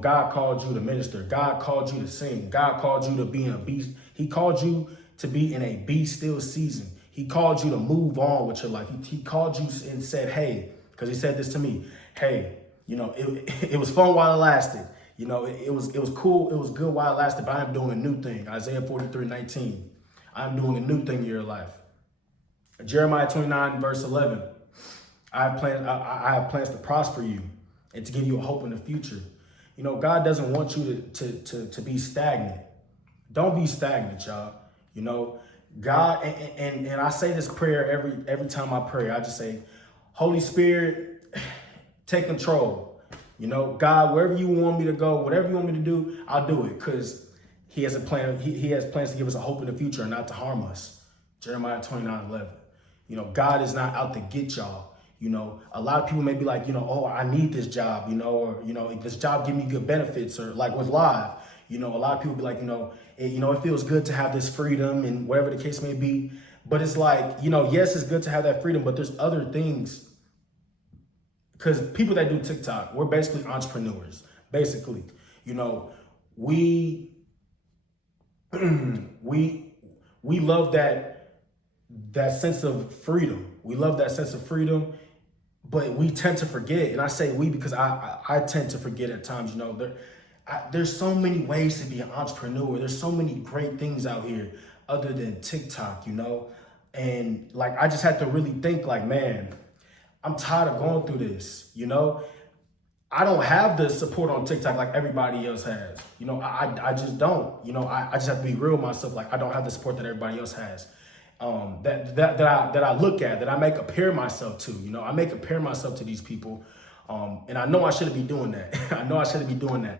God called you to minister. God called you to sing. God called you to be in a beast. He called you to be in a be still season. He called you to move on with your life. He called you and said, hey, because he said this to me, hey, it was fun while it lasted. It was cool. It was good while it lasted, but I'm doing a new thing. Isaiah 43:19. I'm doing a new thing in your life. Jeremiah 29, verse 11. I have plans to prosper you and to give you a hope in the future. God doesn't want you to be stagnant. Don't be stagnant, y'all. God, and I say this prayer every time I pray. I just say, Holy Spirit, take control. God, wherever you want me to go, whatever you want me to do, I'll do it, because he has a plan. He has plans to give us a hope in the future and not to harm us. Jeremiah 29:11. God is not out to get y'all. A lot of people may be like, oh, I need this job, or, this job give me good benefits, or like with Live, a lot of people be like, it feels good to have this freedom and whatever the case may be. But it's like, yes, it's good to have that freedom, but there's other things. Because people that do TikTok, we're basically entrepreneurs. Basically, we we love that sense of freedom. We love that sense of freedom, but we tend to forget. And I say we because I tend to forget at times. There's so many ways to be an entrepreneur. There's so many great things out here other than TikTok, and like I just had to really think like, man, I'm tired of going through this. I don't have the support on TikTok like everybody else has. I just don't. I just have to be real with myself. Like, I don't have the support that everybody else has. That I look at, that I may compare myself to. I may compare myself to these people, and I know I shouldn't be doing that. I know I shouldn't be doing that.